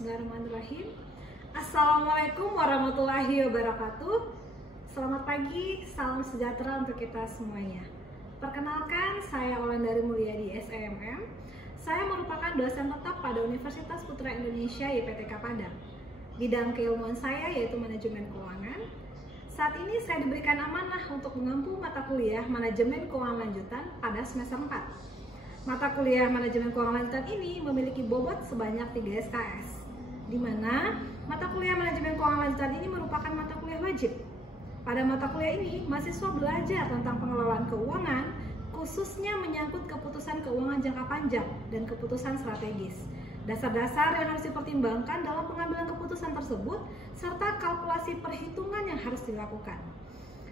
Bismillahirrahmanirrahim. Assalamualaikum warahmatullahi wabarakatuh. Selamat pagi, salam sejahtera untuk kita semuanya. Perkenalkan, saya Wulandari Mulyadi SEMM. Saya merupakan dosen tetap pada Universitas Putra Indonesia YPTK Padang. Bidang keilmuan saya yaitu manajemen keuangan. Saat ini saya diberikan amanah untuk mengampu mata kuliah manajemen keuangan lanjutan pada semester 4. Mata kuliah manajemen keuangan lanjutan ini memiliki bobot sebanyak 3 SKS, di mana mata kuliah manajemen keuangan lanjutan ini merupakan mata kuliah wajib. Pada mata kuliah ini, mahasiswa belajar tentang pengelolaan keuangan, khususnya menyangkut keputusan keuangan jangka panjang dan keputusan strategis, dasar-dasar yang harus dipertimbangkan dalam pengambilan keputusan tersebut, serta kalkulasi perhitungan yang harus dilakukan.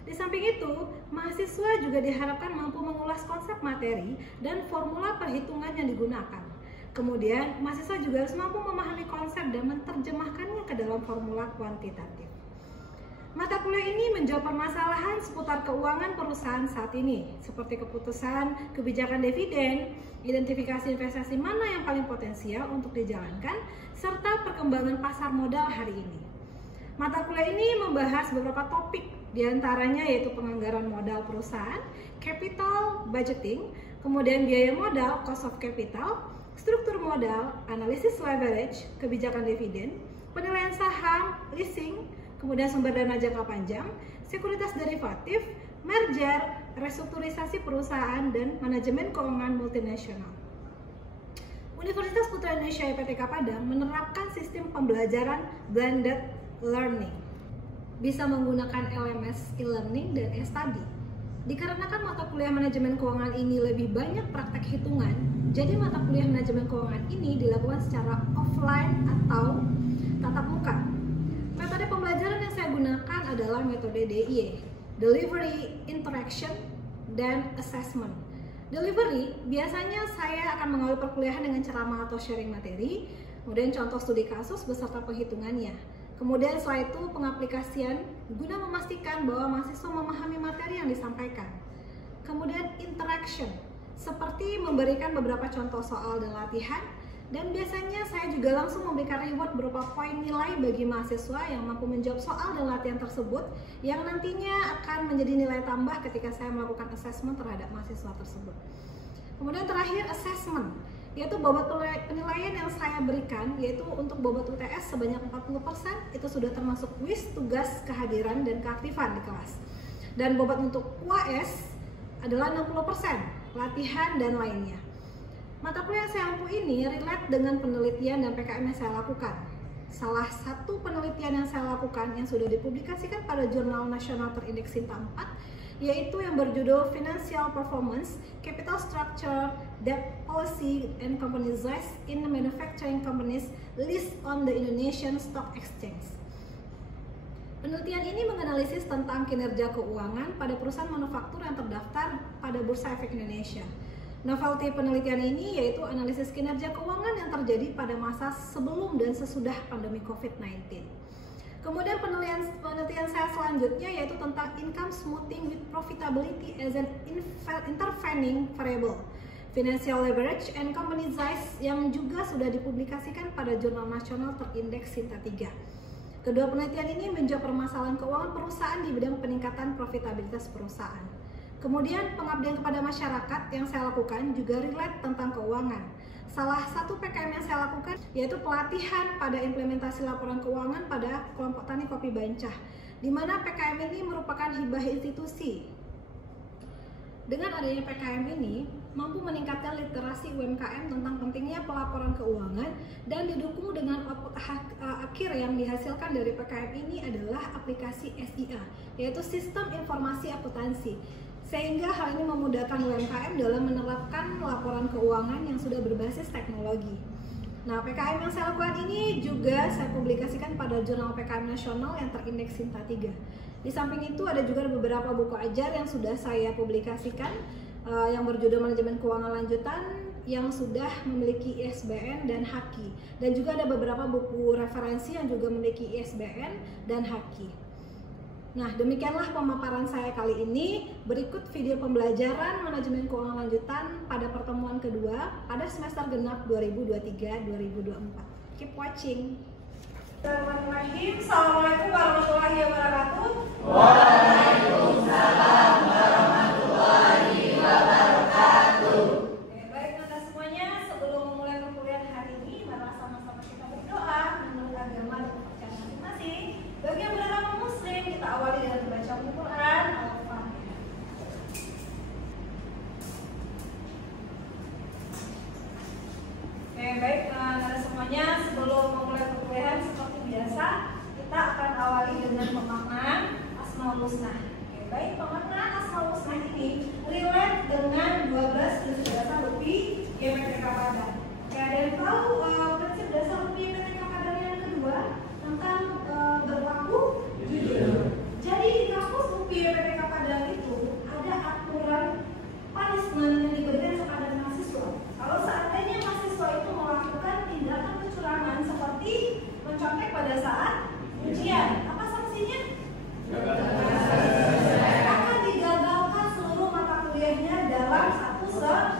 Di samping itu, mahasiswa juga diharapkan mampu mengulas konsep materi dan formula perhitungan yang digunakan. Kemudian, mahasiswa juga harus mampu memahami konsep dan menerjemahkannya ke dalam formula kuantitatif. Mata kuliah ini menjawab permasalahan seputar keuangan perusahaan saat ini, seperti keputusan kebijakan dividen, identifikasi investasi mana yang paling potensial untuk dijalankan, serta perkembangan pasar modal hari ini. Mata kuliah ini membahas beberapa topik, diantaranya yaitu penganggaran modal perusahaan, capital budgeting, kemudian biaya modal, cost of capital, struktur modal, analisis leverage, kebijakan dividen, penilaian saham, leasing, kemudian sumber dana jangka panjang, sekuritas derivatif, merger, restrukturisasi perusahaan, dan manajemen keuangan multinasional. Universitas Putra Indonesia YPTK Padang menerapkan sistem pembelajaran blended learning, bisa menggunakan LMS e-learning dan e-study. Dikarenakan mata kuliah manajemen keuangan ini lebih banyak praktek hitungan, jadi mata kuliah manajemen keuangan ini dilakukan secara offline atau tatap muka. Metode pembelajaran yang saya gunakan adalah metode DIY, Delivery, Interaction, dan Assessment. Delivery, biasanya saya akan mengawali perkuliahan dengan ceramah atau sharing materi, kemudian contoh studi kasus beserta perhitungannya. Kemudian setelah itu pengaplikasian guna memastikan bahwa mahasiswa memahami materi yang disampaikan. Kemudian interaction, seperti memberikan beberapa contoh soal dan latihan, dan biasanya saya juga langsung memberikan reward berupa poin nilai bagi mahasiswa yang mampu menjawab soal dan latihan tersebut, yang nantinya akan menjadi nilai tambah ketika saya melakukan assessment terhadap mahasiswa tersebut. Kemudian terakhir assessment, yaitu bobot penilaian yang saya berikan, yaitu untuk bobot UTS sebanyak 40%, itu sudah termasuk kuis, tugas, kehadiran, dan keaktifan di kelas. Dan bobot untuk UAS adalah 60%, latihan, dan lainnya. Mata kuliah yang saya ampu ini relate dengan penelitian dan PKM yang saya lakukan. Salah satu penelitian yang saya lakukan yang sudah dipublikasikan pada jurnal nasional terindeks Sinta 4, yaitu yang berjudul Financial Performance, Capital Structure, Debt Policy, and Company Size in the Manufacturing Companies List on the Indonesian Stock Exchange. Penelitian ini menganalisis tentang kinerja keuangan pada perusahaan manufaktur yang terdaftar pada Bursa Efek Indonesia. Novelty penelitian ini yaitu analisis kinerja keuangan yang terjadi pada masa sebelum dan sesudah pandemi COVID-19. Kemudian penelitian saya selanjutnya yaitu tentang income smoothing with profitability as an intervening variable, financial leverage and company size, yang juga sudah dipublikasikan pada jurnal nasional terindeks Sinta 3. Kedua penelitian ini menjawab permasalahan keuangan perusahaan di bidang peningkatan profitabilitas perusahaan. Kemudian pengabdian kepada masyarakat yang saya lakukan juga relate tentang keuangan. Salah satu PKM yang saya lakukan yaitu pelatihan pada implementasi laporan keuangan pada kelompok tani kopi Bancah, di mana PKM ini merupakan hibah institusi. Dengan adanya PKM ini, mampu meningkatkan literasi UMKM tentang pentingnya pelaporan keuangan, dan didukung dengan akhir yang dihasilkan dari PKM ini adalah aplikasi SIA, yaitu Sistem Informasi Akuntansi. Sehingga hal ini memudahkan UMKM dalam menerapkan laporan keuangan yang sudah berbasis teknologi. Nah, PKM yang saya lakukan ini juga saya publikasikan pada jurnal PKM nasional yang terindeks Sinta 3. Di samping itu ada juga beberapa buku ajar yang sudah saya publikasikan yang berjudul Manajemen Keuangan Lanjutan yang sudah memiliki ISBN dan HAKI. Dan juga ada beberapa buku referensi yang juga memiliki ISBN dan HAKI. Nah, demikianlah pemaparan saya kali ini. Berikut video pembelajaran manajemen keuangan lanjutan pada pertemuan kedua pada semester genap 2023-2024. Keep watching. Bismillahirrahmanirrahim. Assalamualaikum warahmatullahi wabarakatuh. Waalaikumsalam warahmatullahi wabarakatuh. Baik teman-teman semuanya, sebelum memulai perkuliahan hari ini, mari sama-sama kita berdoa menurut agama dan kepercayaan masing-masing. Bagi yang beragama Muslim, kita awali dengan membaca Al-Quran. Baik, teman-teman semuanya, sebelum memulai perkuliahan seperti biasa, kita akan awali dengan pemaknaan Asmaul Husna. Baik, pemaknaan Asmaul Husna ini relate dengan 12 prinsip dasar Rupi YPTK Padang. Ada yang tahu prinsip dasar Rupi YPTK Padang yang kedua tentang berlaku jujur. Jadi di kampus Rupi YPTK Padang itu ada aturan punishment yang diberikan kepada mahasiswa. Kalau seandainya mahasiswa itu melakukan tindakan kecurangan seperti mencontek pada saat ujian, apa sanksinya? Akan digagalkan seluruh mata kuliahnya dalam satu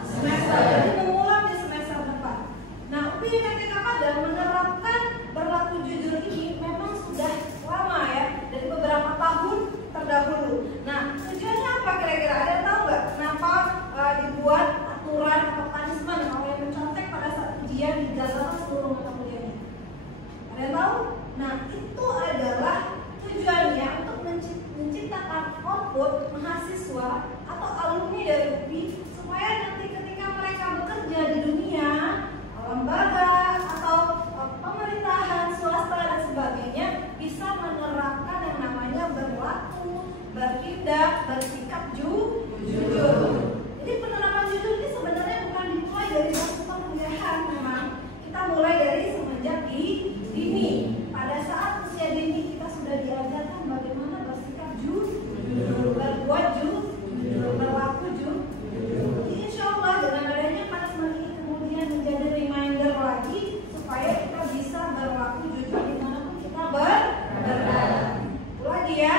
semester, jadi mengulang di semester depan. Nah, UPI YPTK Padang menerapkan berlaku jujur ini memang sudah lama ya, dari beberapa tahun terdahulu. Nah, tujuannya apa kira-kira? Ada yang tahu nggak kenapa dibuat aturan atau punishment kalau yang mencontek pada saat ujian digagalkan seluruh mata kuliahnya? Ada yang tahu? Nah, itu adalah tujuannya untuk menciptakan output mahasiswa atau alumni dari UPI supaya nanti ketika mereka bekerja di dunia lembaga atau pemerintahan swasta dan sebagainya bisa menerapkan yang namanya berlaku, bertindak, bersikap jujur. Jadi penerapan jujur ini sebenarnya bukan dimulai dari masa perkuliahan, memang kita mulai dari semenjak dini. Pada saat usia dini kita sudah diajarkan bagaimana bersikap jujur, berbuat jujur, berlaku jujur. Jadi insya Allah dengan adanya punishment ini kemudian menjadi reminder lagi supaya kita bisa berlaku jujur dimanapun kita berada. Lagi ya,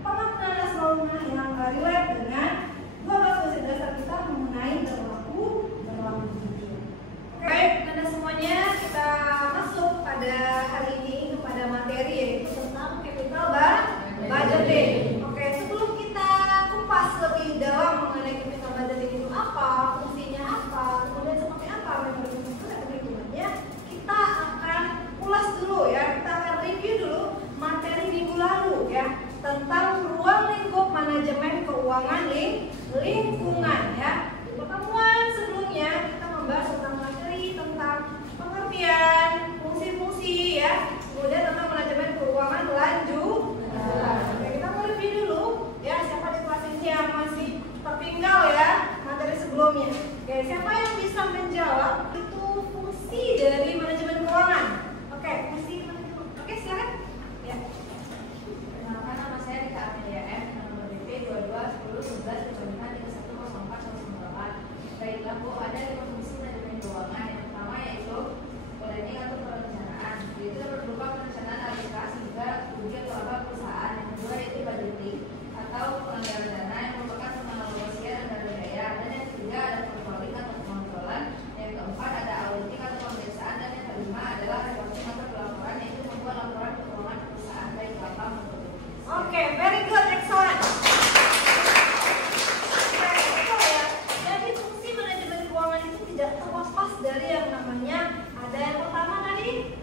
pemaknaan Asmaul Husna yang relate dengan 12 prinsip dasar kita mengenai berlaku jujur. Oke, teman-teman semuanya, kita masuk pada hari ini kepada materi yaitu tentang capital budgeting. Oke, sebelum kita kupas lebih dalam mengenai capital budgeting itu apa, fungsinya apa, kemudian seperti apa metode dan perhitungannya, kita akan ulas dulu ya, kita akan review dulu materi minggu lalu ya tentang ruang lingkup manajemen keuangan lingkungan ya. Di pertemuan sebelumnya kita membahas tentang materi tentang pengertian, fungsi-fungsi ya, kemudian tentang manajemen keuangan lanjutan. Oke, kita mau review dulu ya, siapa di kelas ini yang masih tertinggal ya materi sebelumnya. Oke, siapa yang bisa menjawab itu fungsi dari manajemen keuangan? Oke, fungsi manajemen. Oke, silakan. Ya. Perkenalkan, nama saya Rika Amelia M, nomor BP 2210-11-3104-198. Baiklah Bu, ada 5 fungsi manajemen keuangan. Yang pertama yaitu planning atau perencanaan, yaitu berupa perencanaan alokasi hingga rugi atau laba perusahaan. Yang kedua yaitu budgeting atau penganggaran dana yang merupakan pengalokasian anggaran biaya. Dan yang ketiga ada controlling atau pengontrolan. Yang keempat ada auditing atau pemeriksaan. Dan yang kelima adalah reporting atau pelaporan, yaitu membuat laporan keuangan perusahaan. Baik, Bapak menurut. Oke, very good, excellent. Oke, betul ya. Jadi fungsi manajemen keuangan itu tidak terlepas dari yang namanya ada yang pertama tadi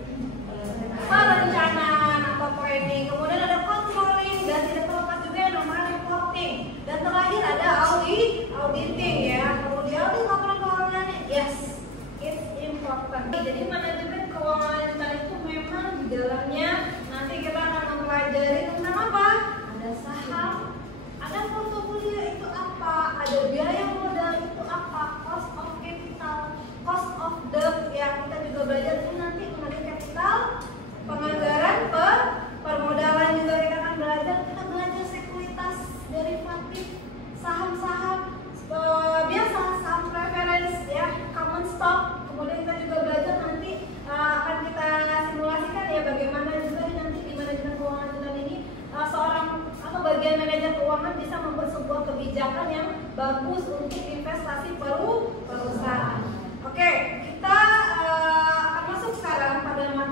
perencanaan atau planning, kemudian ada controlling dan tidak terlepas juga yang namanya reporting, dan terakhir ada auditing ya. Kalau di audit laporan keuangannya, yes, it's important. Jadi manajemen keuangan itu memang di dalamnya nanti kita akan mempelajari tentang apa? Ada saham, ada portofolio itu apa, ada biaya modal itu apa, cost of capital, cost of debt ya, kita juga belajar itu nanti mengenai capital, penganggaran, permodalan juga kita akan belajar. Kita belajar sekuritas, derivatif, saham-saham biasa, saham preference ya, common stock. Kemudian kita juga belajar nanti akan kita simulasikan ya bagaimana juga nanti di manajemen keuangan kita ini seorang atau bagian manajer keuangan bisa membuat sebuah kebijakan yang bagus untuk investasi perusahaan. Oke, kita akan masuk sekarang pada materi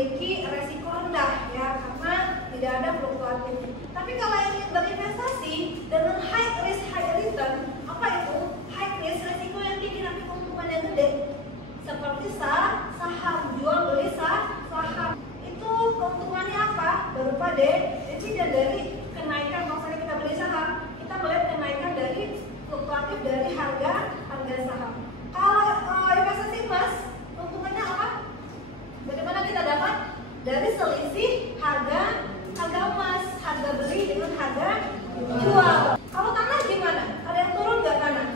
memiliki resiko rendah ya, karena tidak ada fluktuatif. Tapi kalau ingin berinvestasi dengan high risk high return, apa itu? High risk, resiko yang tinggi tapi keuntungannya gede. Seperti saham, jual beli saham. Itu keuntungannya apa? Berupa dividen dari kenaikan. Maksudnya kita beli saham, kita melihat kenaikan dari fluktuatif dari harga saham. Kalau investasi emas, keuntungannya apa? Bagaimana kita dapat? Dari selisih harga emas, harga beli dengan harga jual. Kalau tanah gimana? Ada yang turun nggak tanah?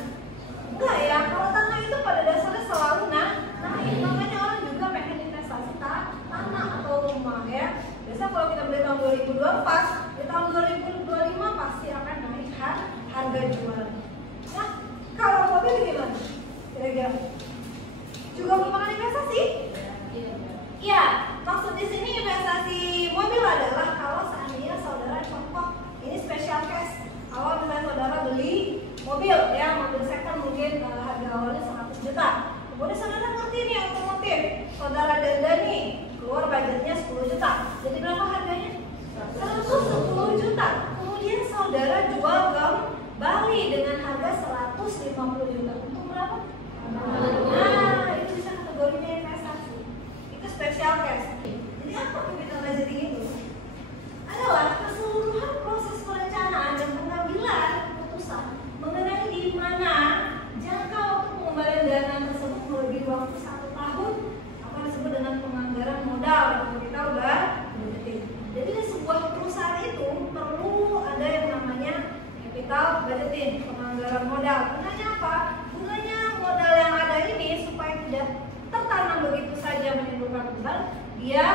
Enggak ya. Kalau tanah itu pada dasarnya selalu naik. Makanya orang juga pengen investasi tanah atau rumah ya. Biasa kalau kita beli tahun 2024, di tahun 2025 pasti akan naik harga jual. Nah, kalau mobil gimana? Kira-kira juga merupakan investasi? Iya, maksud di sini investasi mobil adalah kalau seandainya saudara contoh ini special case. Kalau misalnya saudara beli mobil ya, mobil second mungkin harga awalnya 100 juta. Kemudian saudara ngerti nih otomotif, saudara denda nih, keluar budgetnya 10 juta. Jadi berapa harganya? 110 juta. Kemudian saudara jual kembali dengan harga 150 juta. Untung berapa? Nah, itu bisa kategorinya investasi. Itu special case. Jadi apa capital budgeting itu? Adalah keseluruhan proses perencanaan dan pengambilan keputusan mengenai di mana jangka waktu pengembalian dana tersebut melebihi waktu 1 tahun, apa disebut dengan penganggaran modal atau capital budgeting. Jadi di sebuah perusahaan itu perlu ada yang namanya capital budgeting, penganggaran modal. Gunanya apa? Gunanya modal yang ada ini supaya tidak tertanam begitu saja menimbulkan beban, dia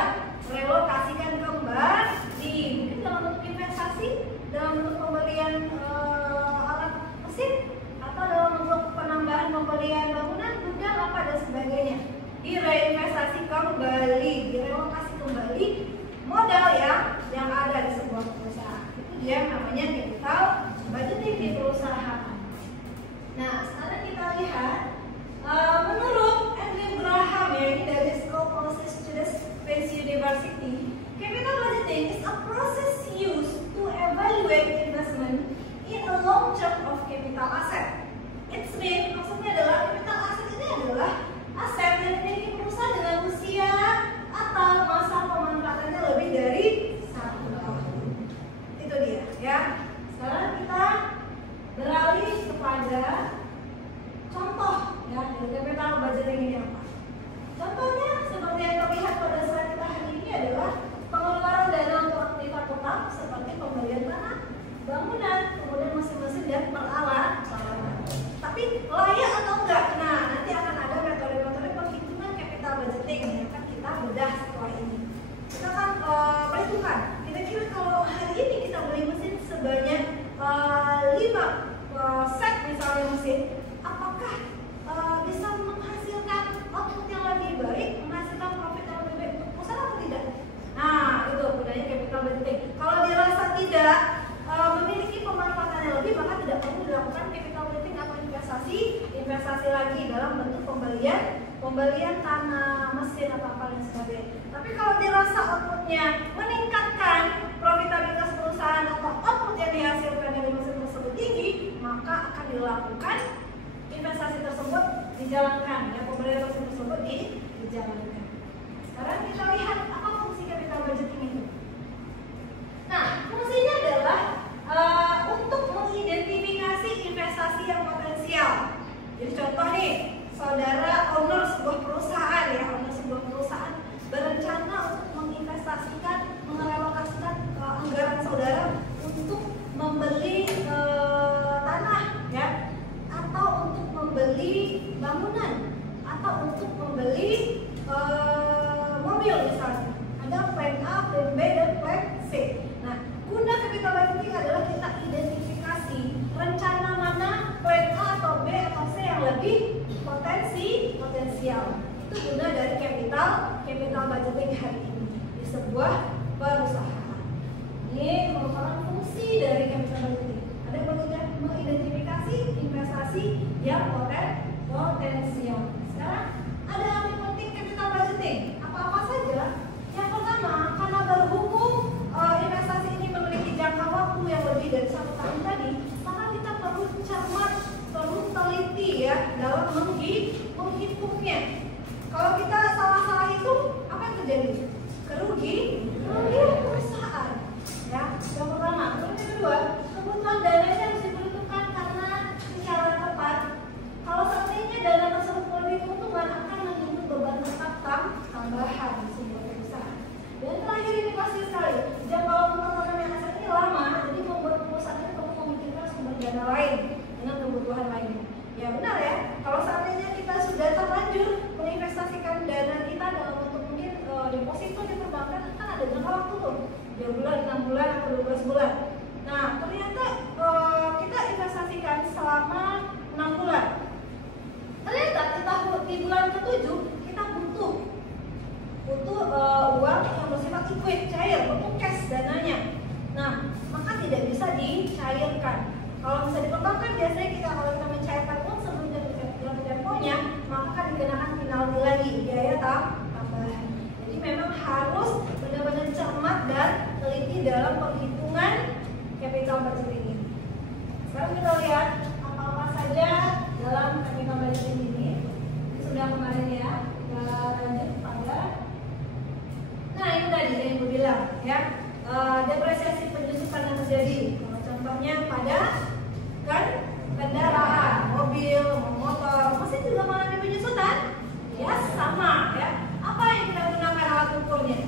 relokasikan kembali, mungkin dalam bentuk investasi, dalam bentuk pembelian alat mesin, atau dalam bentuk penambahan pembelian bangunan, gudang apa dan sebagainya. Direinvestasi kembali, direlokasi kembali modal yang ada di sebuah perusahaan. Itu dia yang namanya capital budgeting di perusahaan. Nah, sekarang kita lihat menurut Andrew Graham ya, ini dari School of Students Penn University, capital budgeting is a process used to evaluate investment in a long term of capital asset. It's mean, maksudnya adalah capital asset ini adalah aset yang dimiliki perusahaan dengan usia atau masa pemanfaatannya lebih dari 1 tahun. Itu dia ya. Sekarang kita beralih kepada contoh ya dari capital budgeting ini apa? Contohnya seperti yang terlihat pada slide kita hari ini adalah pengeluaran dana untuk aktivitas tetap seperti pembelian tanah, bangunan, kemudian mesin-mesin dan peralatan. Tapi layak atau enggak? Nah, nanti akan ada metode-metode perhitungan capital budgeting yang akan kita bedah setelah ini. Kita akan perhitungkan kira-kira kalau hari ini kita beli mesin sebanyak 5 set misalnya mesin, apakah bisa menghasilkan output yang lebih baik, menghasilkan profit yang lebih baik untuk perusahaan atau tidak? Nah, itu gunanya capital budgeting. Kalau dirasa tidak memiliki pemanfaatan yang lebih, maka tidak perlu dilakukan capital budgeting atau investasi lagi dalam bentuk pembelian tanah, mesin atau apa dan sebagainya. Tapi kalau dirasa outputnya meningkatkan profitabilitas perusahaan atau output yang dihasilkan dari mesin tersebut tinggi, maka akan dilakukan investasi tersebut dijalankan, ya, pembelian mesin tersebut dijalankan. Sekarang kita lihat apa fungsi capital budgeting itu. Nah, fungsinya adalah untuk mengidentifikasi investasi yang potensial. Jadi contoh nih, saudara owner sebuah perusahaan ya, owner sebuah perusahaan berencana untuk menginvestasikan, merelokasikan anggaran saudara untuk membeli tanah ya, atau untuk membeli bangunan, atau untuk membeli mobil misalnya. Ada plan A, plan B, dan plan C. Nah, guna capital budgeting adalah kita identifikasi rencana mana plan A atau B atau C yang lebih potensial. Itu guna dari capital budgeting hari ini di sebuah perusahaan. Ini merupakan fungsi dari capital budgeting. Ada yang mengidentifikasi investasi yang potensial. Sekarang ada yang penting capital budgeting. Apa-apa saja yang deposito di perbankan kan ada jangka waktu tuh, 3 bulan, 6 bulan, atau 12 bulan. Nah, ternyata kita investasikan selama 6 bulan. Ternyata di bulan ke-7 kita butuh uang yang bersifat liquid, cair, butuh cash dananya. Nah, maka tidak bisa dicairkan. Kalau bisa di perbankan biasanya kalau kita mencairkan uang sebelum jatuh temponya, maka dikenakan penalti lagi, biaya tambahan. Jadi memang harus benar-benar cermat dan teliti dalam penghitungan capital budgeting ini. Sekarang kita lihat apa-apa saja dalam capital budgeting ini. Ini sudah kemarin ya. Kita lanjut pada. Nah, ini tadi yang gue bilang ya, depresiasi penyusutan yang terjadi. Contohnya pada kendaraan, mobil, motor, mesin juga mengalami penyusutan. Ya sama ya. Apa yang kita gunakan alat ukurnya?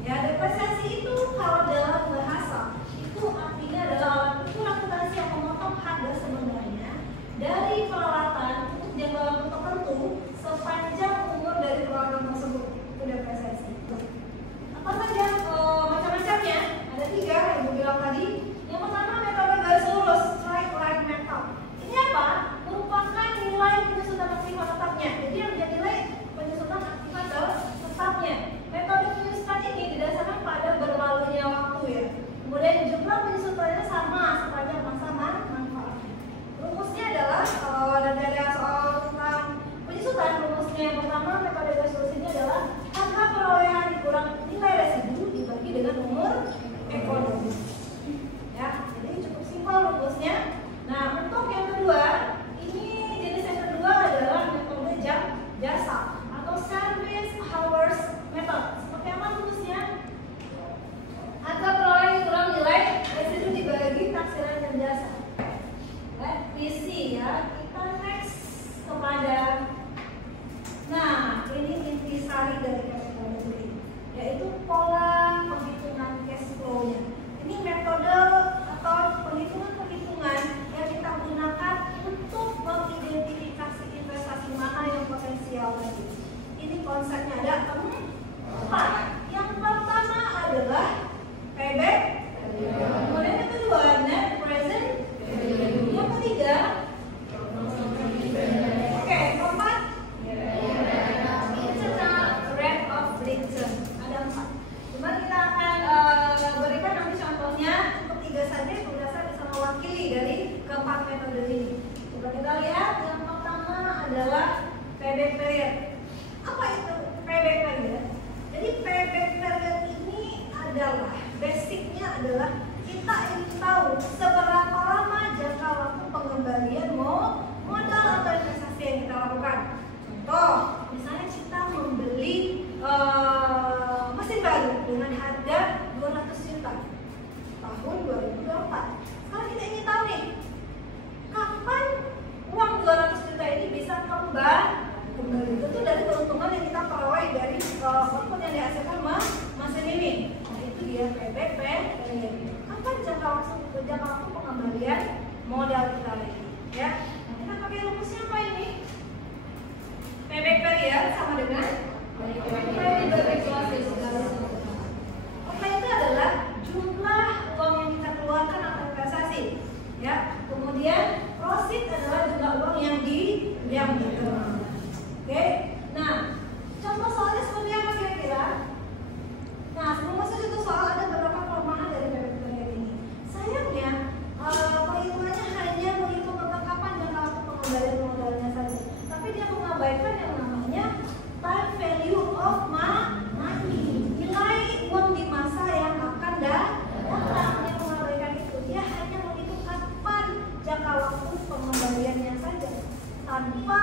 Ya, depresiasi itu kalau dalam bahasa itu artinya adalah alat ukur akuntansi yang memotong harga sebenarnya dari peralatan untuk jangka waktu tertentu sepanjang umur dari peralatan tersebut. Itu depresiasi. Apa saja macam-macamnya? Ada 3 yang gue bilang tadi. Yang pertama metode garis lurus, straight line method. Ini apa? Merupakan nilai penyusutan aktiva tetapnya. Jadi yang menjadi nilai penyusutan aktiva tetapnya. Metode penyusutan ini didasarkan pada berlalunya waktu ya. Kemudian jumlah penyusutannya sama sepanjang masa manfaatnya. Rumusnya adalah kalau ada soal tentang penyusutan, rumusnya yang pertama metode garis lurus ini adalah harga perolehan dikurang nilai residu dibagi dengan umur ekonomi. Ya, jadi cukup simpel rumusnya. Nah, untuk yang kedua, ini jenis yang kedua adalah metode jasa atau service hours method. Seperti apa rumusnya? Harga perolehan dikurang nilai residu dibagi taksiran dan jasa. Visi ya. Kita next kepada. Nah, ini intisari dari capital budgeting, yaitu pola penghitungan cash flow-nya. Ini metode atau perhitungan yang kita gunakan untuk mengidentifikasi investasi mana yang potensial tadi. Ini konsepnya ada 4. Yang pertama adalah payback, kemudian yang kedua net present, yang ketiga keempat internal rate of return. Ada 4. Cuma kita akan berikan nanti contohnya, cukup 3 saja yang bisa mewakili dari keempat metode ini. Coba kita lihat, yang pertama adalah payback period. Apa itu payback period? Jadi payback period ini adalah basicnya adalah kita ingin tahu seberapa lama jangka waktu pengembalian modal atau investasi yang kita lakukan. Contoh, misalnya kita membeli mesin baru dengan harga 200 juta tahun 2024. Sekarang kita ingin tahu nih, kapan uang 200 juta ini bisa kembali. Itu dari keuntungan yang kita peroleh dari output yang dihasilkan mesin ini. Nah, itu dia payback period. Kapan jangka waktu pengembalian modal kita lagi? Ya, nah, kita pakai rumusnya apa ini? Payback period sama dengan apa itu adalah jumlah uang yang kita keluarkan atau investasi, ya. Kemudian proceed adalah jumlah uang yang diterima. Oke. Nah, contoh soalnya seperti apa kira-kira? Nah, sebelum masuk itu soal ada beberapa kelemahan dari payback period ini. Sayangnya perhitungannya hanya menghitung tentang kapan jangka waktu pengembalian modalnya saja, tapi dia mengabaikan yang namanya time value of money, nilai uang di masa yang akan datang. Yang mengabaikan itu, dia hanya menghitung kapan jangka waktu pengembaliannya saja, tanpa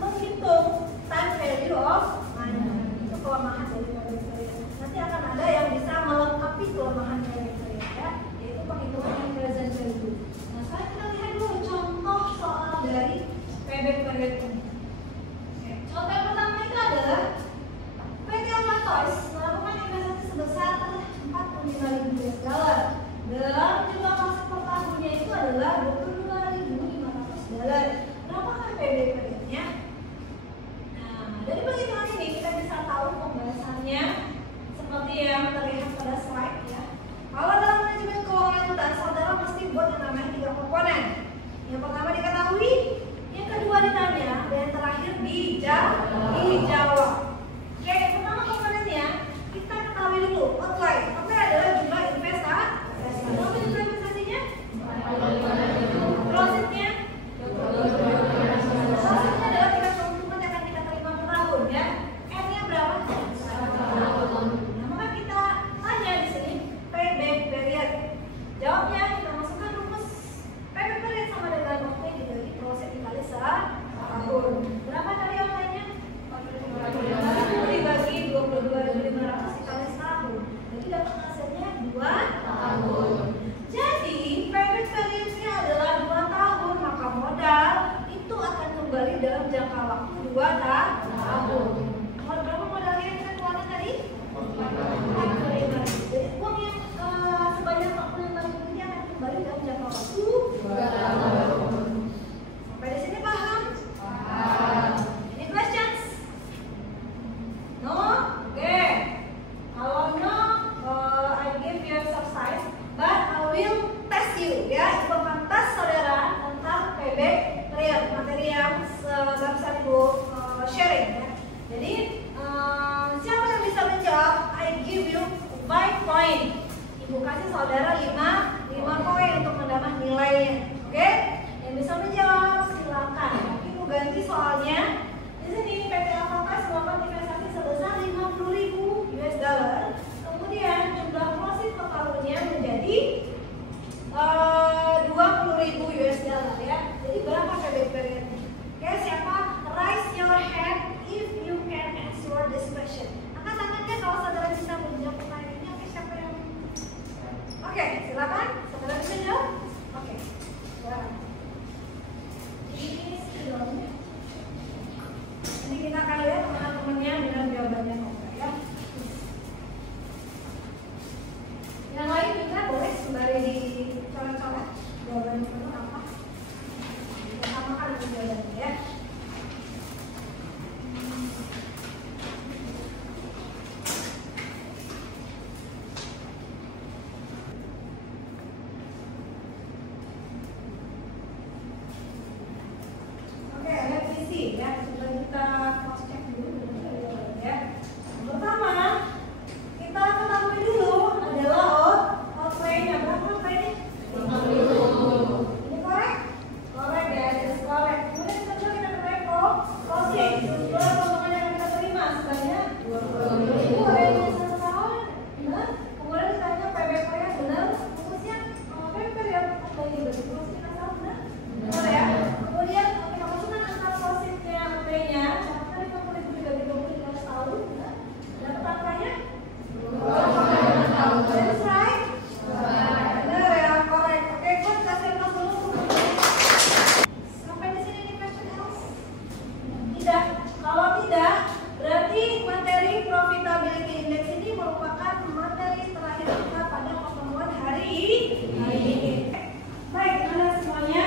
menghitung time value of money. Itu kelemahan dari payback period. Nanti akan ada yang bisa melengkapi kelemahan payback period, ya, yaitu penghitungan yang present value. Nah, sekarang kita lihat dulu contoh soal dari payback period ini. Contoh yang pertama itu adalah PT Alfa Toys melakukan investasi sebesar $45.000 dalam jumlah pasar per tahunnya itu adalah $22.500. Berapakah payback periodnya? Nah, dari perhitungan ini kita bisa tahu pembahasannya 200 dikali setahun. Jadi dapat hasilnya 2 tahun. Jadi payback periodnya adalah 2 tahun, maka modal itu akan kembali dalam jangka waktu 2 tahun. Berapa modalnya yang kita keluarkan tadi? 45.000. Jadi uang yang sebanyak 45.000 ini akan kembali dalam jangka waktu 2 tahun. Sampai di sini paham? Paham. Any questions? No? Oke. Kalau no, I give you exercise, but I will test you. Ya, Ibu akan tes saudara tentang payback period, materi yang barusan Ibu sharing. Ya. Jadi siapa yang bisa menjawab? I give you 5 point. Ibu kasih saudara 5 poin untuk menambah nilainya. Oke? Yang bisa menjawab silakan. Ibu ganti soalnya. Di sini PT Alfakas melakukan investasi sebesar 50.000 US dollar. Kemudian jumlah profit per tahunnya menjadi 20.000 US dollar ya. Jadi berapa payback periodnya? Oke, siapa? Raise your hand if you can answer this question. Angkat tangannya kalau saudara bisa menjawab pertanyaan ini. Oke, siapa yang? Oke, silakan. Saudara bisa jawab? Oke, silakan. Ini skillnya. Ini kita akan lihat teman-temannya dengan jawabannya apa ya. Yang lain juga boleh sembari dicoret-coret jawabannya itu apa. Kita samakan dengan jawabannya ya. Oke, let's see ya. Coba kita cross check dulu ya. Pertama, kita ketahui dulu adalah outlay-nya. Berapa outlay-nya? 50.000. Ini korek? Korek ya, it's korek. Kemudian kita korek closing. Jumlah potongan yang kita terima sebanyak 20.000. Ada yang bisa setahun? Benar. Kemudian ditanya payback period benar. Terusnya payback period outlay-nya berarti terus kita tahu benar? Benar ya. Kemudian kita masukkan angka closing-nya outlay-nya. Contohnya 50.000 dibagi 20 tahun. Dapat angkanya? 2 tahun. That's right. Benar ya, korek. Oke, good. Kasih lepas dulu. Sampai di sini nih question else? Tidak. Kalau tidak, berarti materi profitability index ini merupakan materi terakhir kita pada pertemuan hari ini. Baik, teman-teman semuanya.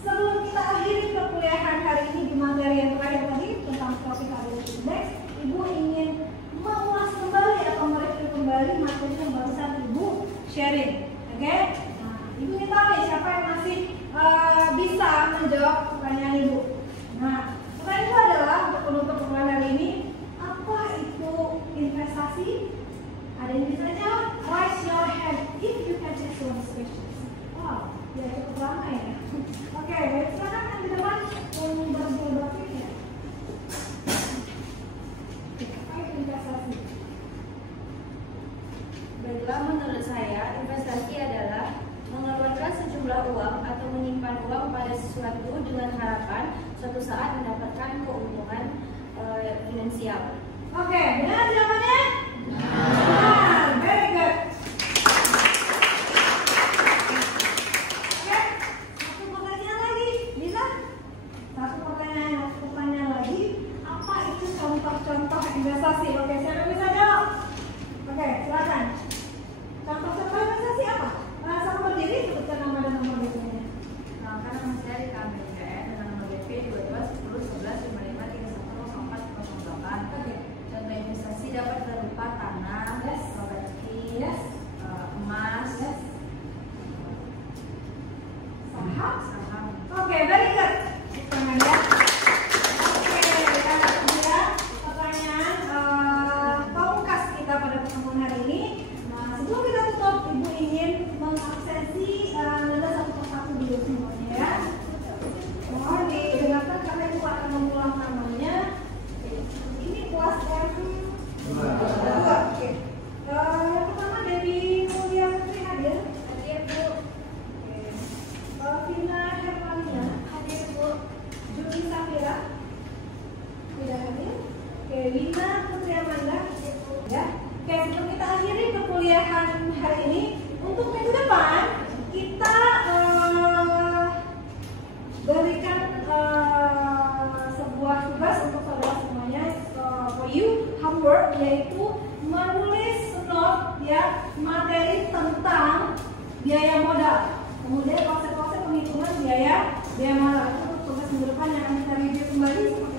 Sebelum kita akhiri perkuliahan hari ini di materi yang terakhir tadi tentang profitability index, Ibu ingin mengulas kembali atau mereview kembali materi yang barusan Ibu sharing. Oke? Nah, Ibu ingin tahu nih siapa yang masih bisa menjawab pertanyaan Ibu. Nah, pertanyaan Ibu adalah untuk penutup perkuliahan hari ini, apa itu investasi? Ada yang bisa jawab? Raise your hand if you can answer this question. Wow, ya cukup lama ya. Oke, baik, silakan yang di depan yang berjawab ya. Apa itu investasi? Baiklah, menurut saya investasi adalah mengeluarkan sejumlah uang atau menyimpan uang pada sesuatu dengan harapan suatu saat mendapatkan keuntungan finansial. Oke, benar jawabannya? Benar, very good. Oke, satu pertanyaan lagi, bisa? Satu pertanyaan lagi. Apa itu contoh-contoh investasi? Oke, siapa bisa jawab? Oke, silakan. Contoh-contoh investasi apa? Sama berdiri, sebutkan nama dan nomor biasanya. Nah, karena nama saya Rita BPN dengan nomor BP 22101155310408. Oke. Contoh investasi dapat berupa tanah, Yes. properti, Yes. emas, Yes. Saham. saham. Oke, very good. Tangan ya. Oke, kita lihat pertanyaan pamungkas kita pada pertemuan hari ini. Nah, sebelum kita tutup, Ibu ingin mengabsensi satu persatu dulu semuanya ya. Mohon didengarkan karena Ibu akan mengulang namanya. Ini kelas M2. Oke. Yang pertama dari Mulia Putri hadir. Hadir Bu. Oke. Vina Hermania hadir Bu. Juni Safira tidak hadir. Oke, Wina Putri Amanda hadir Bu. Ya. perkuliahan hari ini. Untuk minggu depan kita berikan sebuah tugas untuk saudara semuanya, for you homework, yaitu menulis note ya materi tentang biaya modal, kemudian konsep-konsep penghitungan biaya modal. Itu tugas minggu depan yang akan kita review kembali.